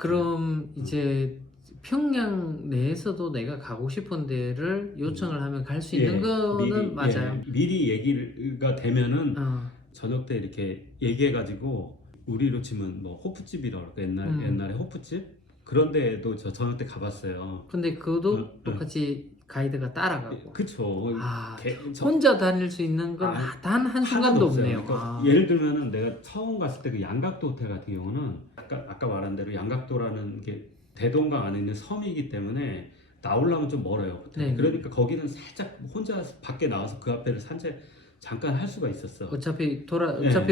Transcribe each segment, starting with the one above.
그럼 이제 평양 내에서도 내가 가고 싶은 데를 요청을 하면 갈 수 있는 거는 맞아요. 미리 얘기가 되면은 어. 저녁 때 이렇게 얘기해가지고 우리로 치면 뭐 호프집이라고 그럴까? 옛날에 호프집 그런 데도 저 저녁 때 가봤어요. 근데 그것도 똑같이 가이드가 따라가고. 그쵸. 아, 혼자 다닐 수 있는 건 단 한 순간도 없네요. 그러니까 예를 들면은 내가 처음 갔을 때 그 양각도 호텔 같은 경우는 아까 말한 대로 양각도라는 게 대동강 안에 있는 섬이기 때문에 나오려면 좀 멀어요. 네. 그러니까 거기는 살짝 혼자 밖에 나와서 그 앞에를 산책 잠깐 할 수가 있었어. 어차피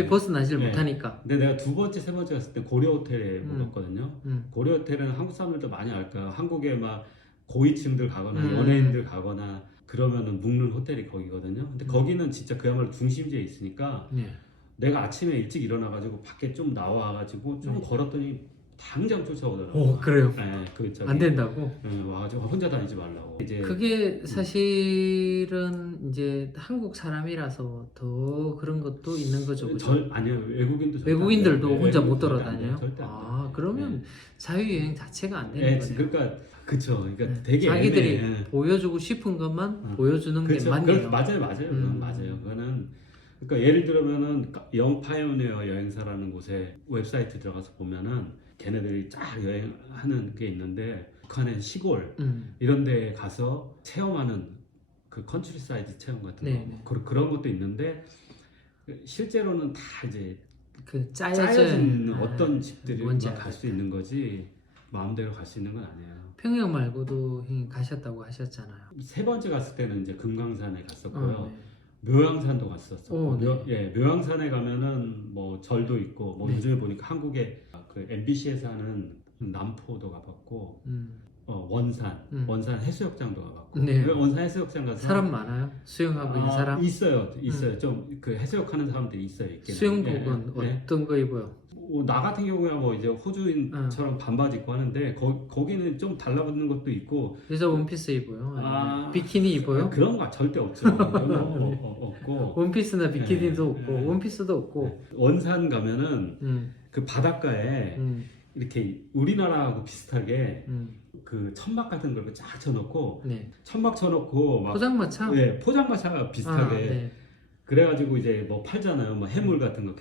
벗어나질 못하니까. 근데 내가 두 번째, 세 번째 갔을 때 고려 호텔에 묵었거든요. 고려 호텔은 한국 사람들도 많이 알까. 한국에 막 고위층들 가거나 연예인들 가거나 그러면은 묵는 호텔이 거기거든요. 근데 거기는 진짜 그야말로 중심지에 있으니까 내가 아침에 일찍 일어나가지고 밖에 좀 나와가지고 좀 걸었더니 당장 쫓아오더라고요. 그래요? 네, 안 된다고? 와가지고 혼자 다니지 말라고. 이제 그게 사실은 이제 한국 사람이라서 더 그런 것도 있는 거죠. 아니요, 외국인들도 혼자 못 돌아다녀요? 절대 안 돼요. 그러면 자유여행 자체가 안 되는 거네요. 그러니까 그쵸. 그러니까 되게 자기들이 보여주고 싶은 것만 보여주는 게 맞네요. 맞아요. 맞아요. 그거는 그러니까 예를 들면은 영파이오니어 여행사라는 곳에 웹사이트 들어가서 보면은 걔네들이 쫙 여행하는 게 있는데 북한의 시골 이런 데 가서 체험하는 그 컨트리사이드 체험 같은 거 그런 것도 있는데 실제로는 다 이제 그 짜여진 어떤 집들이 갈 수 있는 거지 마음대로 갈 수 있는 건 아니에요. 평양 말고도 형님 가셨다고 하셨잖아요. 세 번째 갔을 때는 이제 금강산에 갔었고요. 묘양산도 갔었고, 묘양산에 가면은 뭐 절도 있고, 뭐 요즘에 보니까 한국에 그 MBC에서 하는 남포도 가봤고, 원산 해수욕장도 가봤고. 원산 해수욕장 가서 사람 많아요? 수영하고 있는 사람? 있어요. 좀 그 해수욕하는 사람들이 있어요. 수영복은 어떤 거 입어요? 나 같은 경우야 뭐 이제 호주인처럼 반바지 입고 하는데 거기는 좀 달라붙는 것도 있고. 여자 원피스 입어요? 비키니 입어요? 그런 거 절대 없죠. 없고. 원피스나 비키니도 없고 원피스도 없고. 원산 가면은 그 바닷가에 이렇게 우리나라하고 비슷하게 그 천막 같은 걸 쫙 쳐놓고 천막 쳐놓고 막 포장마차? 포장마차 비슷하게 그래가지고 이제 뭐 팔잖아요. 뭐 해물 같은 거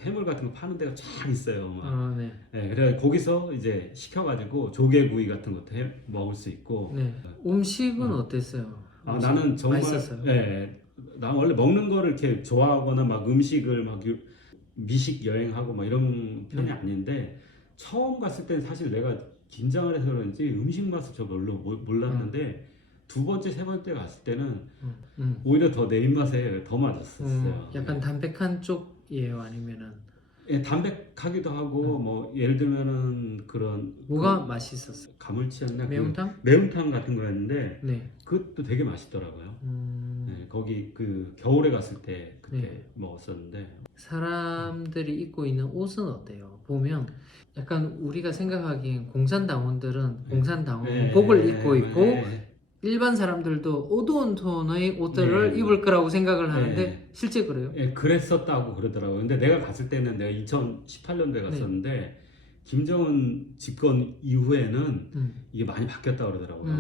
파는 데가 쫙 있어요. 그래 거기서 이제 시켜가지고 조개구이 같은 것도 먹을 수 있고. 음식은 어땠어요? 나는 정말 맛있었어요? 나 원래 먹는 거를 이렇게 좋아하거나 막 음식을 막 미식 여행하고 막 이런 편이 아닌데 처음 갔을 때는 사실 내가 긴장을 해서 그런지 음식 맛을 저 별로 몰랐는데 두 번째, 세 번째 갔을 때는 오히려 더 내 입맛에 더 맞았었어요. 약간 담백한 쪽이에요? 아니면은? 담백하기도 하고 뭐 예를 들면은 그런 뭐가 맛있었어요? 가물치였나? 매운탕? 매운탕 같은 거였는데 그것도 되게 맛있더라고요. 거기 그 겨울에 갔을 때 그때 먹었었는데 사람들이 입고 있는 옷은 어때요? 보면 약간 우리가 생각하기엔 공산당원들은 공산당원복을 입고 있고 일반 사람들도 어두운 톤의 옷들을 입을 거라고 생각을 하는데 실제 그래요? 그랬었다고 그러더라고요. 근데 내가 갔을 때는 내가 2018년도에 갔었는데 김정은 집권 이후에는 이게 많이 바뀌었다고 그러더라고요.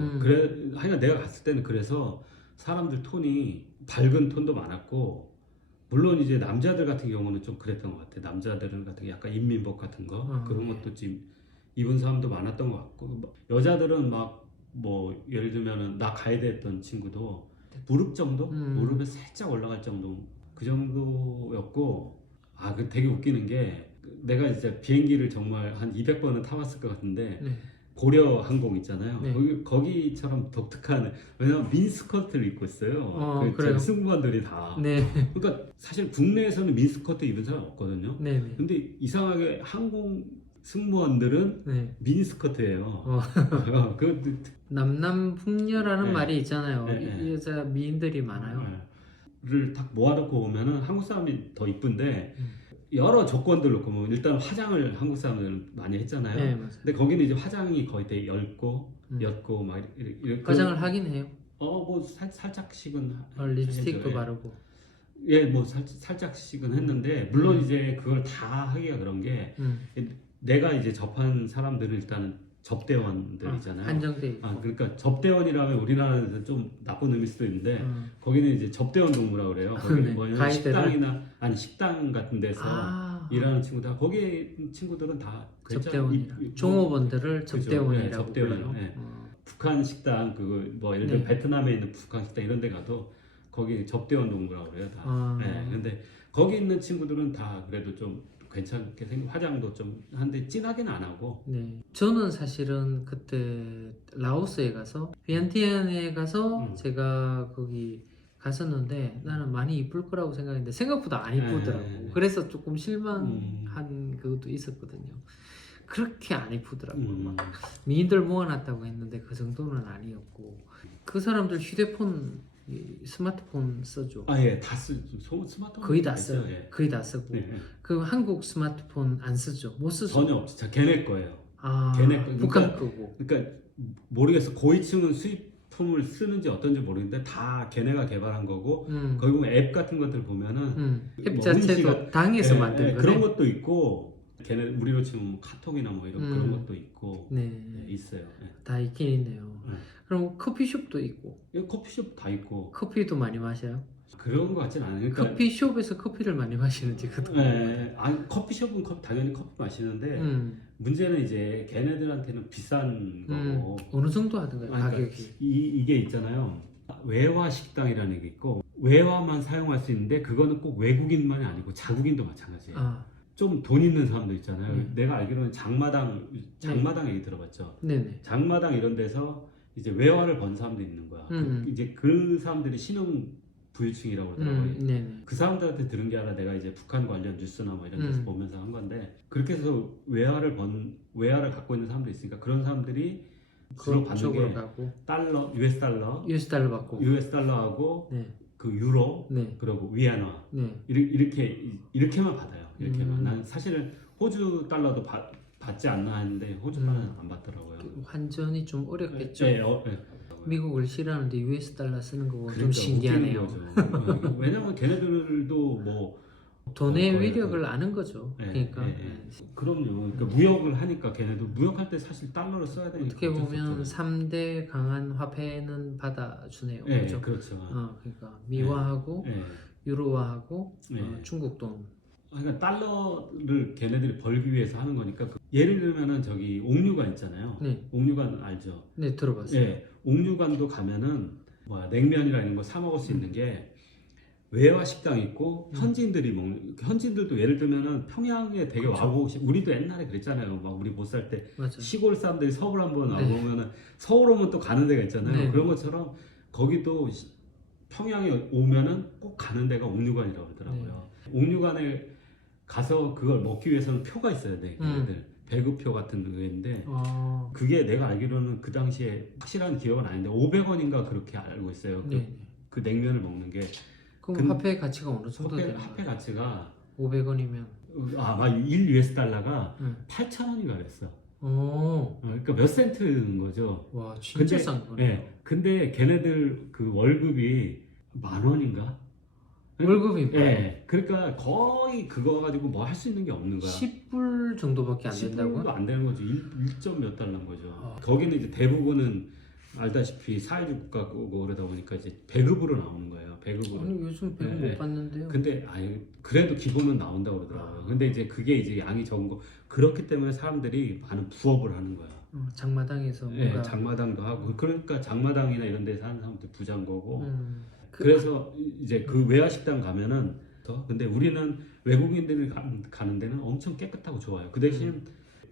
하여간 내가 갔을 때는 그래서 사람들 톤이 밝은 톤도 많았고 물론 이제 남자들 같은 경우는 좀 그랬던 것 같아요. 남자들은 같은 게 약간 인민복 같은 거 그런 것도 좀 입은 사람도 많았던 것 같고 여자들은 막 뭐 예를 들면은 나 가이드 했던 친구도 무릎 정도? 무릎에 살짝 올라갈 정도 그 정도였고 그 되게 웃기는 게 내가 이제 비행기를 정말 한 200번은 타봤을 것 같은데 고려 항공 있잖아요. 거기처럼 독특한 왜냐면 미니스커트를 입고 있어요. 그래요? 승무원들이 다. 그러니까 사실 국내에서는 미니스커트 입은 사람 없거든요. 근데 이상하게 항공 승무원들은 미니스커트예요. 남남북녀라는 말이 있잖아요. 이 여자 미인들이 많아요. 를 딱 모아놓고 보면은 한국 사람이 더 이쁜데 여러 조건들 놓고 뭐 일단 화장을 한국 사람들은 많이 했잖아요. 근데 거기는 이제 화장이 거의 되게 엷고 막 이렇게 화장을 하긴 해요. 뭐 살짝씩은 립스틱도 바르고. 뭐 살짝씩은 했는데 물론 이제 그걸 다 하기가 그런 게 내가 이제 접한 사람들은 일단은 접대원들이잖아요. 한정돼 있고. 그러니까 접대원이라면 우리나라에서 좀 나쁜 의미일 수도 있는데 거기는 이제 접대원 동무라고 그래요. 거기는 네. 뭐냐면 가이드를? 식당 같은 데서 일하는 친구들, 거기 친구들은 다 접대원이라. 종업원들을 접대원이라고 접대원. 불러요. 네. 북한 식당 뭐 예를 들어 네. 베트남에 있는 북한 식당 이런 데 가도 거기 접대원 동무라고 그래요. 다. 네. 근데 거기 있는 친구들은 다 그래도 좀 괜찮게 화장도 좀 한데 진하게는 안 하고. 네, 저는 사실은 그때 라오스에 가서 비엔티안에 가서 제가 거기 갔었는데 나는 많이 이쁠 거라고 생각했는데 생각보다 안 이쁘더라고. 그래서 조금 실망한 그것도 있었거든요. 그렇게 안 이쁘더라고요. 막 미인들 모아놨다고 했는데 그 정도는 아니었고, 그 사람들 휴대폰 스마트폰 쓰죠. 예, 다 스마트폰 거의 다 써요. 예. 거의 다 쓰고. 그 한국 스마트폰 안 쓰죠. 못 쓰죠. 전혀 없죠. 걔네 거예요. 걔네 거. 북한 그러니까, 거고. 그러니까 모르겠어. 고위층은 수입품을 쓰는지 어떤지 모르겠는데 다 걔네가 개발한 거고. 거기 보면 앱 같은 것들 보면은 앱 뭐 자체도 당에서 만든 거네. 그런 것도 있고. 걔네 우리로 치면 카톡이나 뭐 이런 그런 것도 있고. 있어요. 다 있긴 있네요. 그럼 커피숍도 있고. 커피숍 다 있고. 커피도 많이 마셔요? 그런 거 같진 않아요. 그러니까, 커피숍에서 커피를 많이 마시는지 그것도. 커피숍은 당연히 커피 마시는데 문제는 이제 걔네들한테는 비싼 거고. 어느 정도 하던가요? 그러니까 가격이? 이게 있잖아요. 외화 식당이라는 게 있고 외화만 사용할 수 있는데 그거는 꼭 외국인만이 아니고 자국인도 마찬가지예요. 좀 돈 있는 사람도 있잖아요. 내가 알기로는 장마당 얘기 들어봤죠. 네네. 장마당 이런 데서 이제 외화를 번 사람도 있는 거야. 이제 그 사람들이 신흥 부유층이라고 그러더라고요. 그 사람들한테 들은 게 아니라 내가 이제 북한 관련 뉴스나 뭐 이런 데서 보면서 한 건데, 그렇게 해서 외화를 갖고 있는 사람도 있으니까 그런 사람들이 주로 받는 게 가고. 달러, US 달러 받고. US 달러하고 그 유로, 그리고 위안화 이렇게만 받아요. 이렇게만. 난 사실은 호주 달러도 받지 않나 했는데 호주 달러는 안 받더라고요. 환전이 좀 어렵겠죠. 미국을 싫어하는데 US 달러 쓰는 거 좀 신기하네요. 왜냐면 걔네들도 뭐 돈의 위력을 아는 거죠. 그러니까. 그럼요. 그러니까 무역을 하니까 걔네도 무역할 때 사실 달러를 써야 되니까. 어떻게 보면 3대 강한 화폐는 받아주네요. 그렇죠. 그렇죠. 그러니까 미화하고 유로화하고 중국 돈. 그러니까 달러를 걔네들이 벌기 위해서 하는 거니까. 예를 들면은 저기 옥류관 있잖아요. 옥류관 알죠? 네, 들어봤어요. 옥류관도 가면은 냉면이라 이런 거 사 먹을 수 있는 게 외화 식당이 있고 현지인들이 먹는, 현지인들도 예를 들면은 평양에 되게 와보고 우리도 옛날에 그랬잖아요. 막 우리 못 살 때 시골 사람들이 서울 한번 와보면은 서울 오면 또 가는 데가 있잖아요. 그런 것처럼 거기도 평양에 오면은 꼭 가는 데가 옥류관이라고 그러더라고요. 옥류관에 가서 그걸 먹기 위해서는 표가 있어야 돼. 배급표 같은 거인데 그게 내가 알기로는 그 당시에 확실한 기억은 아닌데 500원인가 그렇게 알고 있어요. 그 냉면을 먹는 게. 그럼 화폐 가치가 어느 정도 되나요? 화폐 가치가 500원이면 1 US 달러가 8,000원인가 그랬어. 그러니까 몇 센트인 거죠. 와, 진짜 싼 거네요. 근데 걔네들 그 월급이 10,000원인가? 월급이 그러니까 거의 그거 가지고 뭐 할 수 있는 게 없는 거야. 10불 정도밖에 안 된다고요? 10불도 안 되는 거죠. 1점 몇 달러인 거죠. 거기는 이제 대부분은 알다시피 사회주의 국가고 그러다 보니까 이제 배급으로 나오는 거예요. 배급으로. 아니 요즘 배급 못 받는데요. 근데 그래도 기본은 나온다고 그러더라고요. 근데 이제 그게 이제 양이 적은 거. 그렇기 때문에 사람들이 많은 부업을 하는 거야. 장마당에서 뭔가 장마당도 하고. 그러니까 장마당이나 이런 데서 하는 사람들 부자인 거고. 그래서 이제 그 외화식당 가면은 근데 우리는 외국인들이 가는 데는 엄청 깨끗하고 좋아요. 그 대신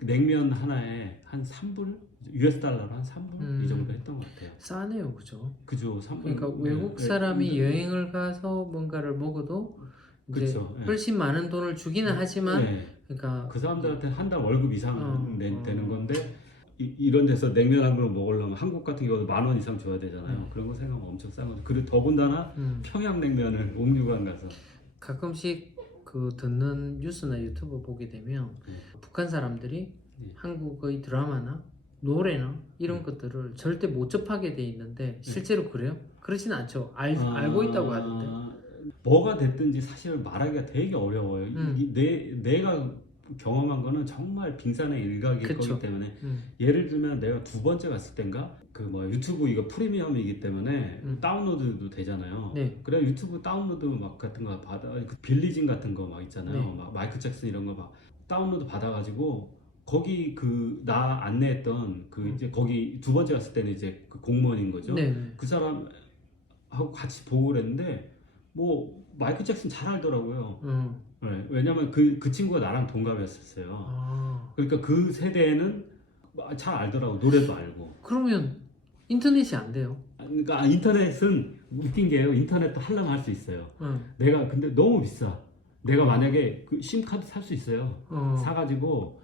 냉면 하나에 한 3불? US 달러로 한 3불? 이 정도 했던 것 같아요. 싸네요, 그죠? 그죠, 3불. 그러니까 외국 사람이 여행을 가서 뭔가를 먹어도 이제 훨씬 많은 돈을 주기는 하지만 그러니까 그 사람들한테 한 달 월급 이상 되는 건데 이런 데서 냉면 한 그릇 먹으려면 한국 같은 경우도 10,000원 이상 줘야 되잖아요. 그런 거 생각하면 엄청 싼 거죠. 그리고 더군다나 평양냉면을 옥류관 가서 가끔씩 그 듣는 뉴스나 유튜브 보게 되면 북한 사람들이 한국의 드라마나 노래나 이런 것들을 절대 못 접하게 돼 있는데 실제로 그래요? 그렇진 않죠. 알고 있다고 하던데. 뭐가 됐든지 사실 말하기가 되게 어려워요. 내가 경험한 거는 정말 빙산의 일각일 그쵸. 거기 때문에 예를 들면 내가 두 번째 갔을 땐가 그 뭐 유튜브 이거 프리미엄이기 때문에 다운로드도 되잖아요. 네. 그래 유튜브 다운로드 막 같은 거 받아 그 빌리진 같은 거 막 있잖아요. 네. 막 마이클 잭슨 이런 거 막 다운로드 받아가지고 거기 그 나 안내했던 그 이제 거기 두 번째 갔을 때는 이제 그 공무원인 거죠. 네. 그 사람하고 같이 보고 그랬는데 뭐 마이클 잭슨 잘 알더라고요. 네, 왜냐면 그 친구가 나랑 동갑이었었어요. 아. 그러니까 그 세대에는 잘 알더라고. 노래도 알고. 그러면 인터넷이 안 돼요? 그러니까 인터넷은 웃긴 게요. 인터넷도 하려면 할 수 있어요. 내가 근데 너무 비싸. 내가 만약에 그 심카드 살 수 있어요. 사가지고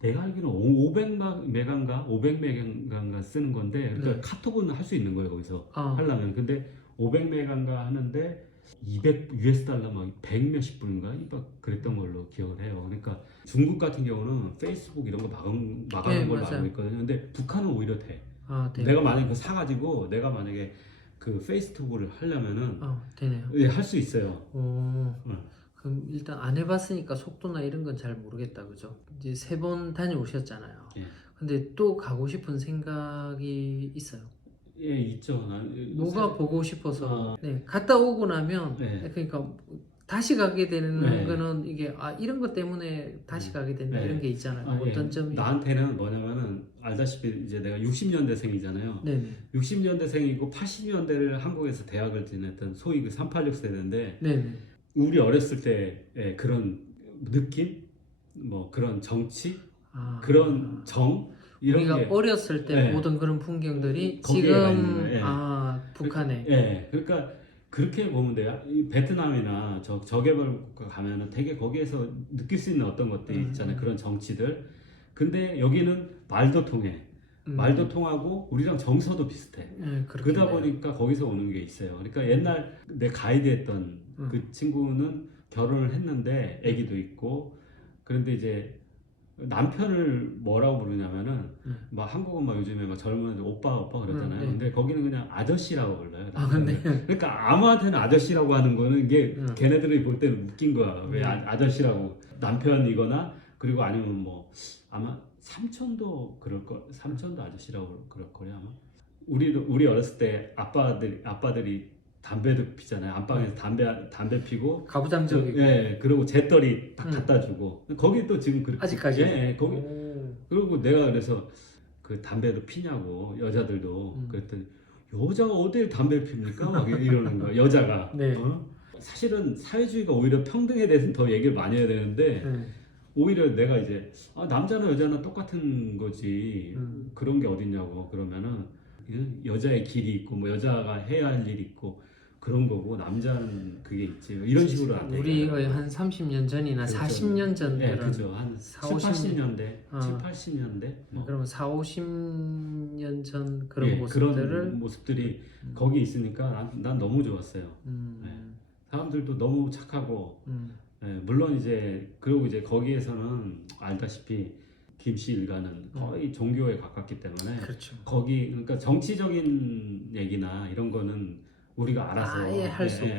내가 알기로는 500메가인가 500메가인가 쓰는 건데 그러니까 네. 카톡은 할 수 있는 거예요. 거기서 하려면. 근데 500메가인가 하는데 200 US 달러 막 100 몇십 불인가 막 그랬던 걸로 기억을 해요. 그러니까 중국 같은 경우는 페이스북 이런 거 막은 네, 걸로 맞아요. 알고 있거든요. 근데 북한은 오히려 돼. 네. 내가 만약에 그거 사가지고 내가 만약에 그 페이스톡을 하려면은 되네요. 예, 할 수 있어요. 그럼 일단 안 해봤으니까 속도나 이런 건 잘 모르겠다, 그죠? 이제 3번 다녀오셨잖아요. 예. 근데 또 가고 싶은 생각이 있어요. 예, 있죠. 뭐가 보고 싶어서. 네, 갔다 오고 나면, 네. 그러니까 다시 가게 되는 네. 거는 이게 이런 것 때문에 다시 가게 된다 네. 이런 게 있잖아요. 예. 어떤 점이. 나한테는 뭐냐면은 알다시피 이제 내가 60년대생이잖아요. 네네. 60년대생이고 80년대를 한국에서 대학을 지냈던 소위 그 386 세대인데 네네. 우리 어렸을 때의 그런 느낌, 뭐 그런 정치, 그런 정 이런 우리가 게 어렸을 때 네. 모든 그런 풍경들이 거기에 가 있는 지금 거예요. 예. 북한에. 예, 그러니까 그렇게 보면 돼요. 이 베트남이나 저개발 국가 가면은 되게 거기에서 느낄 수 있는 어떤 것들이 있잖아요. 그런 정치들. 근데 여기는 말도 통해. 말도 통하고 우리랑 정서도 비슷해. 그러다 보니까 거기서 오는 게 있어요. 그러니까 옛날 내 가이드 했던 그 친구는 결혼을 했는데 아기도 있고 그런데 이제 남편을 뭐라고 부르냐면은 막 한국은 막 요즘에 막 젊은 애들 오빠 그러잖아요. 네. 근데 거기는 그냥 아저씨라고 불러요. 네. 그러니까 아무한테는 아저씨라고 하는 거는 이게 걔네들이 볼 때는 웃긴 거야. 왜 아저씨라고 남편이거나 그리고 아니면 뭐 아마 삼촌도 그럴 거 삼촌도 아저씨라고 그럴 거야 아마. 우리 어렸을 때 아빠들이 담배도 피잖아요. 안방에서 담배 피고 가부장적이고. 예, 그리고 재떨이 딱 갖다 주고 거기 또 지금 그렇게 아직까지. 예, 거기 그리고 내가 그래서 그 담배도 피냐고 여자들도 그랬더니 여자가 어딜 담배 핍니까? 막 이러는 거야 여자가. 네. 사실은 사회주의가 오히려 평등에 대해서는 더 얘기를 많이 해야 되는데 오히려 내가 이제 남자나 여자나 똑같은 거지 그런 게 어딨냐고 그러면은 여자의 길이 있고 뭐 여자가 해야 할 일이 있고 그런 거고 남자는 그게 있지 이런 식으로 안 돼. 우리의 한 30년 전이나 그렇죠. 40년 전 네, 때는 그죠. 한 4, 7, 50년 80년대, 7, 80년대. 뭐. 그러면 4, 50년 전 그런 예, 모습들을 그런 모습들이 거기 있으니까 난 너무 좋았어요. 네. 사람들도 너무 착하고 물론 이제 그리고 이제 거기에서는 알다시피 김씨 일가는 거의 종교에 가깝기 때문에 그렇죠. 거기 그러니까 정치적인 얘기나 이런 거는 우리가 알아서 아예 할 수 없고.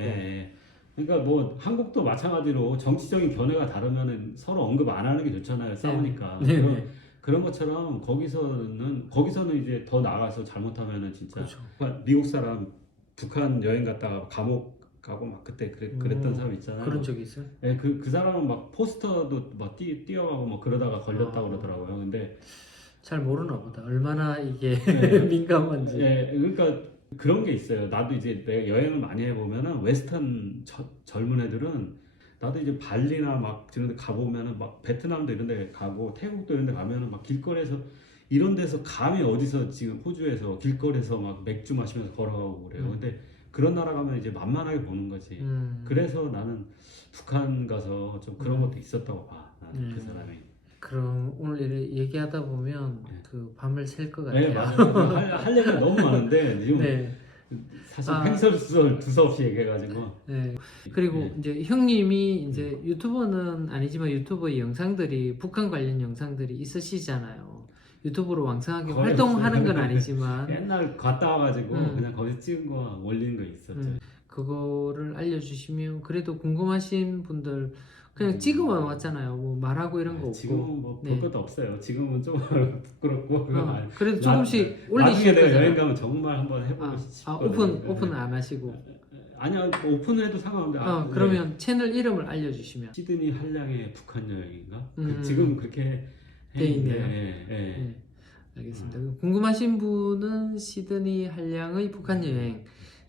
그러니까 뭐 한국도 마찬가지로 정치적인 견해가 다르면은 서로 언급 안 하는 게 좋잖아요. 싸우니까. 그런 것처럼 거기서는 이제 더 나가서 잘못하면은 진짜 그렇죠. 그러니까 미국 사람 북한 여행 갔다가 감옥 가고 막 그때 그랬던 사람 있잖아요. 그런 적이 있어요? 예, 그 사람은 막 포스터도 막 뛰어가고 뭐 그러다가 걸렸다고 그러더라고요. 근데 잘 모르나 보다. 얼마나 이게 네. 민감한지. 예, 그러니까 그런 게 있어요. 나도 이제 내가 여행을 많이 해보면은 웨스턴 젊은 애들은 나도 이제 발리나 막 이런 데 가보면은 막 베트남도 이런 데 가고 태국도 이런 데 가면은 막 길거리에서 이런 데서 감히 어디서 지금 호주에서 길거리에서 막 맥주 마시면서 걸어가고 그래요. 근데 그런 나라 가면 이제 만만하게 보는 거지. 그래서 나는 북한 가서 좀 그런 것도 있었다고 봐. 나는 그 사람이. 그럼 오늘 이렇게 얘기하다 보면 그 밤을 샐 것 같아요. 네, 맞아요. 할 얘기가 너무 많은데 지금 사실 횡설수설 두서없이 얘기해가지고. 네. 그리고 이제 형님이 이제 유튜버는 아니지만 유튜버의 영상들이 북한 관련 영상들이 있으시잖아요. 유튜브로 왕성하게 활동하는 건 아니지만 옛날 갔다 와가지고 그냥 거기서 찍은 거 올리는 거 있었죠. 그거를 알려주시면 그래도 궁금하신 분들 그냥 찍어만 왔잖아요. 뭐 말하고 이런 거 없고. 지금은 뭐 볼 네. 것도 없어요. 지금은 좀 부끄럽고 그래도 나- 조금씩 나중에 올리시는 내가 거잖아요. 여행 가면 정말 한번 해보고 싶거든요. 오픈 안 하시고. 아니야, 오픈을 해도 상관없는데. 그러면 채널 이름을 알려주시면. 시드니 한량의 북한 여행인가? 음. 지금 그렇게 돼 있네요. 예. 네. 알겠습니다. 궁금하신 분은 시드니 한량의 북한 여행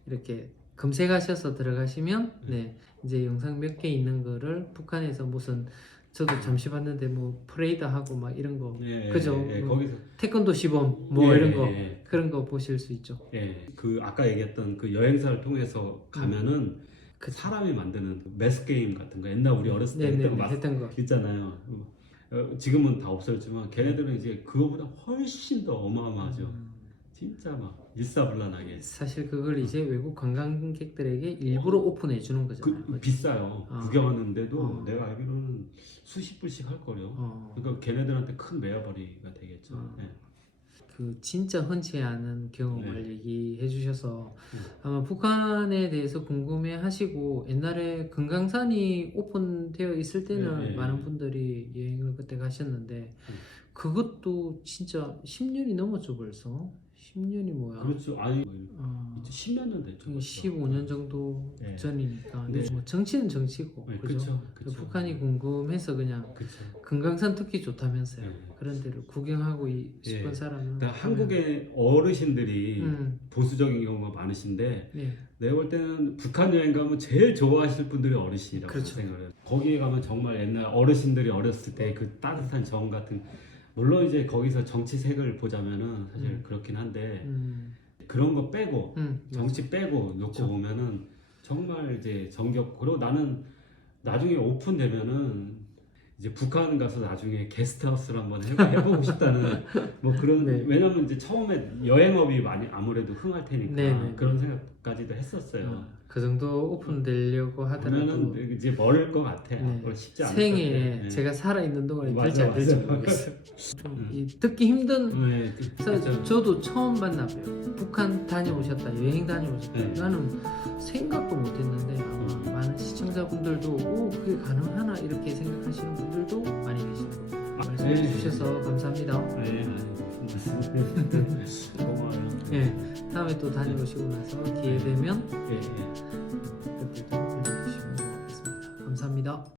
이렇게 검색하셔서 들어가시면 네 이제 영상 몇 개 있는 거를 북한에서 무슨 저도 잠시 봤는데 뭐 프레이드 하고 막 이런 거 그죠? 거기서 태권도 시범 뭐 이런 거 예. 그런 거 보실 수 있죠. 예, 그 아까 얘기했던 그 여행사를 통해서 가면은 그 사람이 만드는 매스 게임 같은 거 옛날 우리 어렸을 때 네네 했던 거 했던 거. 있잖아요. 지금은 다 없어졌지만 걔네들은 이제 그거보다 훨씬 더 어마어마하죠. 진짜 막 일사불란하게. 사실 그걸 이제 외국 관광객들에게 일부러 오픈해 주는 거잖아요. 비싸요. 구경하는데도 내가 알기로는 수십 불씩 할 거요. 그러니까 걔네들한테 큰 매화벌이가 되겠죠. 네. 그 진짜 흔치 않은 경험을 얘기해 주셔서 아마 북한에 대해서 궁금해 하시고 옛날에 금강산이 오픈되어 있을 때는 많은 분들이 여행을 그때 가셨는데 그것도 진짜 10년이 넘었죠 벌써. 10년이 뭐야? 그렇죠. 아니 10몇 년 됐죠. 15년 정도 네. 전이니까. 네. 뭐 정치는 정치고. 네, 그죠? 그쵸. 북한이 궁금해서 그냥 금강산 특히 좋다면서요. 네. 그런 데를 구경하고 싶은 네. 사람은 그러니까 한국의 어르신들이 보수적인 경우가 많으신데 네. 내가 볼 때는 북한 여행 가면 제일 좋아하실 분들이 어르신이라고 그렇죠. 생각해요. 거기에 가면 정말 옛날 어르신들이 어렸을 때 그 따뜻한 정 같은 물론 이제 거기서 정치색을 보자면은 사실 그렇긴 한데 그런 거 빼고 정치 빼고 놓고 그렇죠. 보면은 정말 이제 정겹고 그리고 나는 나중에 오픈되면은 이제 북한 가서 나중에 게스트하우스를 한번 해보고 싶다는 뭐 그런 네. 왜냐면 이제 처음에 여행업이 많이 아무래도 흥할 테니까 네네. 그런 생각까지도 했었어요. 그 정도 오픈되려고 하더라도 그러면은 이제 멀을 것 같아. 네. 앞으로 쉽지 않을 생에 것 같아. 네. 제가 살아있는 동안에 맞아, 될지 안 될지 맞아. 모르겠어요. 좀 듣기 힘든 네, 그래서 저도 처음 봤나 봐요. 북한 다녀오셨다, 여행 다녀오셨다. 네. 나는 생각도 못했는데 아마 많은 시청자분들도 그게 가능하나 이렇게 생각하시는 분들도 많이 계시는 거예요. 말씀해 네. 주셔서 감사합니다. 네, 고마워요. 네, 다음에 또 다녀오시고 나서 기회 되면 네.